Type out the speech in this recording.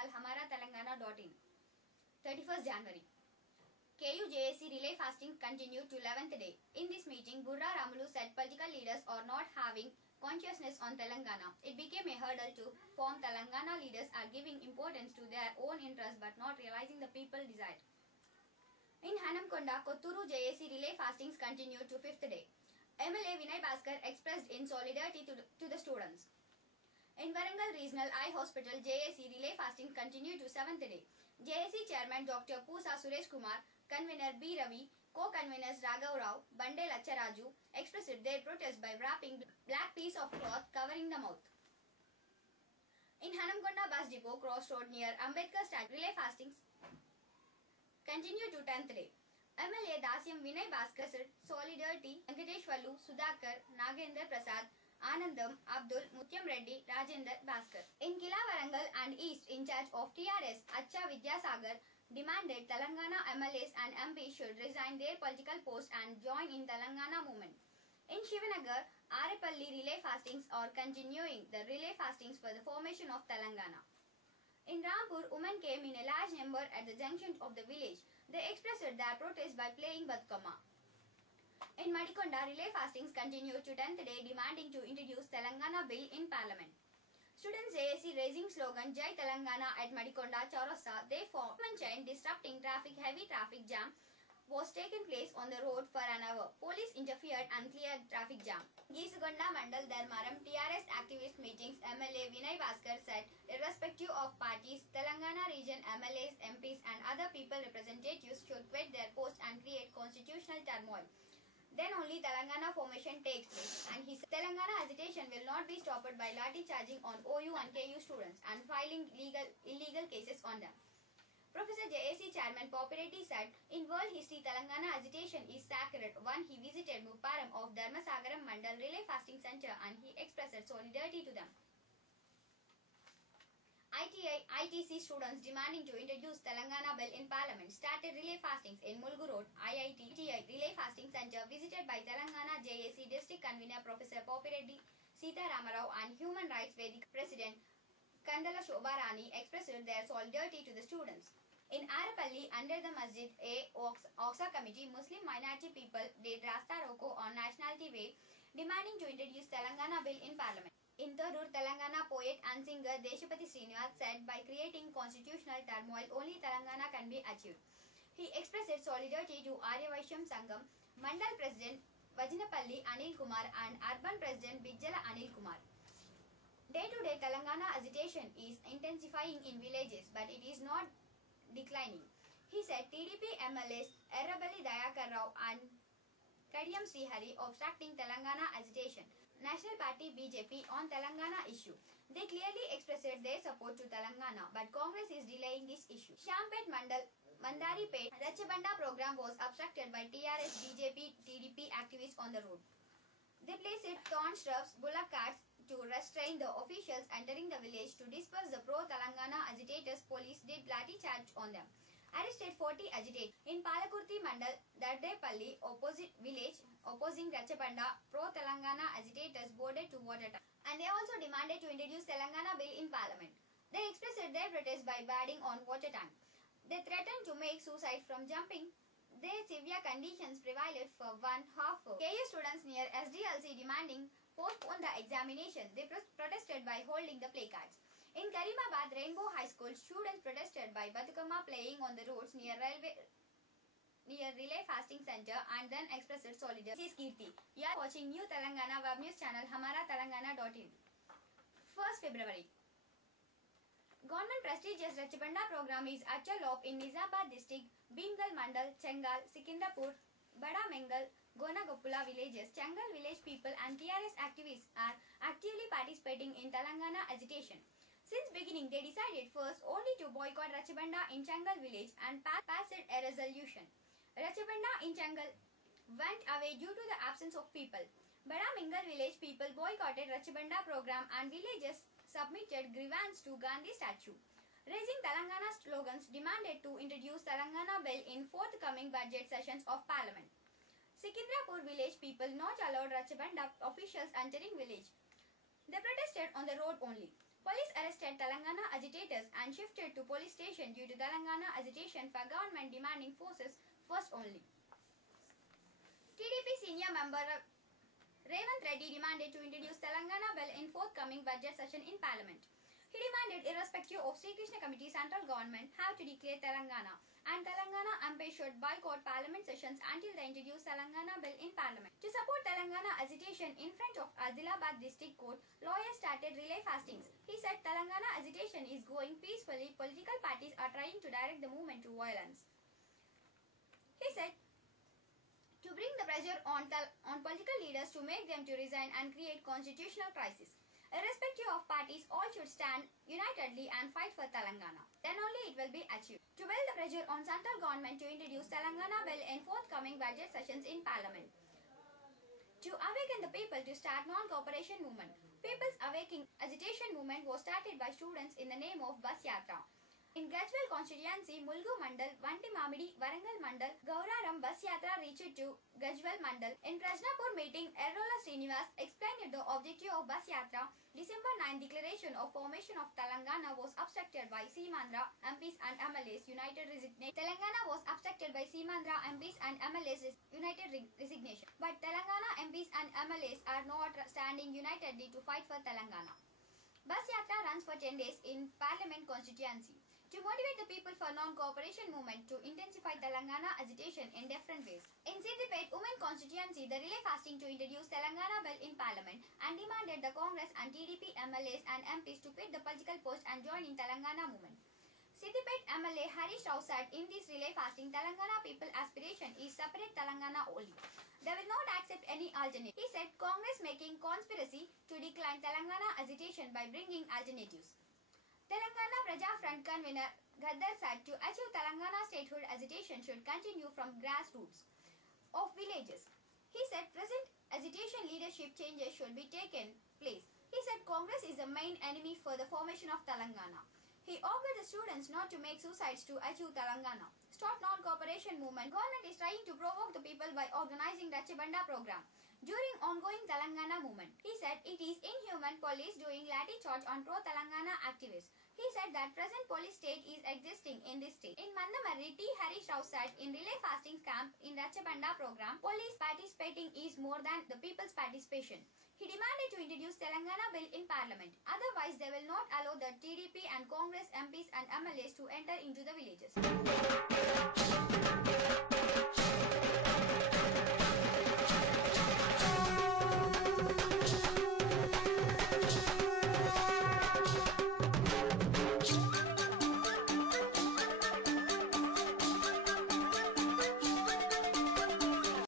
channel hamaraTelangana.in. 31st January. KUJAC relay fasting continued to 11th day. In this meeting, Burra Ramulu said political leaders are not having consciousness on Telangana. It became a hurdle to form. Telangana leaders are giving importance to their own interests but not realizing the people desire. In Hanamkonda, Kotturu JAC relay fastings continued to 5th day. MLA Vinay Bhaskar expressed in solidarity to the students. In Warangal Regional Eye Hospital, JAC relay fasting continued to 7th day. JAC Chairman Dr. Pusa Suresh Kumar, Convener B. Ravi, Co-Conveners Raghav Rao, Bande Lacharaju expressed their protest by wrapping black piece of cloth covering the mouth. In Hanamkonda Bus Depot, Cross Road near Ambedkar statue, relay fastings continued to 10th day. MLA Dasyam Vinay Bhaskar said solidarity Venkateshwarlu, Sudhakar, Nagendra Prasad, Anandam, Abdul, Mutyam Reddy, Rajendra Bhaskar. In Kila Warangal and East, in charge of TRS, Acha Vidyasagar demanded Telangana MLAs and MPs should resign their political posts and join in Telangana movement. In Shivanagar, Arepalli relay fastings are continuing the relay fastings for the formation of Telangana. In Rampur, women came in a large number at the junction of the village. They expressed their protest by playing Batkama. In Madikonda, relay fastings continued to 10th day, demanding to introduce Telangana bill in Parliament. Students JAC raising slogan Jai Telangana at Madikonda Chaurasta. They formed a chain disrupting traffic. Heavy traffic jam was taken place on the road for an hour. Police interfered and cleared traffic jam. Geesagonda Mandal Dharmaram TRS activist meetings. MLA Vinay Bhaskar said, irrespective of parties, Telangana region MLAs, MPs and other people representatives should quit their posts and create constitutional turmoil. Then only Telangana formation takes place. And he said, Telangana agitation will not be stopped by lathi charging on OU and KU students and filing illegal cases on them. Professor JAC Chairman Popireti said, in world history, Telangana agitation is sacred. One, he visited Mupparam of Dharmasagaram Mandal Relay Fasting Center and he expressed solidarity to them. ITC students demanding to introduce Telangana bill in Parliament started relay fastings in Mulgu Road. IIT Relay Fasting Center visited by Telangana JAC District Convener Professor Popireti Sita Ramarao and Human Rights Vedic President Kandala Shobarani expressed their solidarity to the students. In Arapalli, under the Masjid Oxa Committee, Muslim minority people did Rasta Roko on Nationality Way, demanding to introduce Telangana bill in Parliament. In Tarur, Telangana poet and singer Deshapati Srinivath said, by creating constitutional turmoil, only Telangana can be achieved. He expressed solidarity to Aryavaishyam Sangam, Mandal President Vajinapalli Anil Kumar and Urban President Bijjala Anil Kumar. Day to day, Telangana agitation is intensifying in villages, but it is not declining. He said TDP MLAs Errapalli Dayakar Rao and Kadiyam Srihari obstructing Telangana agitation. National Party BJP on Telangana issue. They clearly expressed their support to Telangana, but Congress is delaying this issue. Shampet Mandal Mandaripet Ratchabanda program was obstructed by TRS BJP TDP activists on the road. They placed thorn shrubs, bullock carts to restrain the officials entering the village. To disperse the pro-Telangana agitators, police did lathi charge on them. Arrested 40 agitators. In Palakurti Mandal, Dardepalli, opposite village, opposing Ratchabanda, pro-Telangana agitators boarded to water tank. And they also demanded to introduce Telangana bill in Parliament. They expressed their protest by bidding on water tank. They threatened to make suicide from jumping. Their severe conditions prevailed for 1/2 hour. KU students near SDLC demanding postpone the examination. They protested by holding the placards. In Karimabad, Rainbow High School, students protested by Batukama playing on the roads near Relay Fasting Center and then expressed solidarity. This is Kirti. You are watching New Telangana Web News channel hamaraTelangana.in. 1st February. Government prestigious Ratchabanda program is at Chalop in Nizamabad district, Bhingal Mandal, Chengal, Sikindapur, Bada Mengal, Gonagoppula villages. Chengal village people and TRS activists are actively participating in Telangana agitation. Since beginning, they decided first only to boycott Ratchabanda in Chengal village and passed a resolution. Ratchabanda in Chengal went away due to the absence of people. Bada Mengal village people boycotted Ratchabanda program and villages submitted grievance to Gandhi statue. Raising Telangana slogans, demanded to introduce Telangana bill in forthcoming budget sessions of Parliament. Sikindrapur village people not allowed Ratchabanda officials entering village. They protested on the road only. Police arrested Telangana agitators and and shifted to police station due to Telangana agitation for government demanding forces first only. TDP senior member Revanth Reddy demanded to introduce Telangana bill in forthcoming budget session in Parliament. He demanded, irrespective of Sri Krishna Committee, central government have to declare Telangana, and Telangana MP should boycott Parliament sessions until they introduce Telangana bill in Parliament. To support Telangana agitation in front of Adilabad District Court, lawyers started relay fastings. He said Telangana agitation is going peacefully. Political parties are trying to direct the movement to violence. He said, to bring the pressure on political leaders to make them to resign and create constitutional crisis. Irrespective of parties, all should stand unitedly and fight for Telangana. Then only it will be achieved. To build the pressure on central government to introduce Telangana bill in forthcoming budget sessions in Parliament. To awaken the people to start non-cooperation movement. People's Awakening agitation movement was started by students in the name of Bus Yatra. In Gajwal constituency, Mulgu Mandal, Vantimamidi, Varangal Mandal, Gauraram Bus Yatra reached to Gajwal Mandal. In Prajnapur meeting, Errola Srinivas explained the objective of Bus Yatra. December 9 declaration of formation of Telangana was obstructed by Seemandhra MPs and MLAs United Resignation. Telangana was obstructed by Seemandhra MPs and MLAs United Resignation. But Telangana MPs and MLAs are not standing unitedly to fight for Telangana. Bus Yatra runs for 10 days in Parliament constituency. To motivate the people for non-cooperation movement to intensify Telangana agitation in different ways. In Siddipet women constituency, the relay fasting to introduce Telangana bill in Parliament and demanded the Congress and TDP MLAs and MPs to quit the political post and join in Telangana movement. Siddipet MLA Harish Rao said in this relay fasting, Telangana people aspiration is separate Telangana only. They will not accept any alternate. He said Congress making conspiracy to decline Telangana agitation by bringing alternatives. Telangana Praja Front convener Gaddar said to achieve Telangana statehood agitation should continue from grassroots of villages. He said present agitation leadership changes should be taken place. He said Congress is the main enemy for the formation of Telangana. He urged the students not to make suicides to achieve Telangana. Stop non-cooperation movement. Government is trying to provoke the people by organizing Rachibanda program. During ongoing Telangana movement, he said it is inhuman police doing lathi charge on pro-Telangana activists. He said that present police state is existing in this state. In Mandamarri, T. Harish Rao said in relay fasting camp in Rachibanda program, police participating is more than the people's participation. He demanded to introduce Telangana bill in Parliament. Otherwise, they will not allow the TDP and Congress MPs and MLAs to enter into the villages.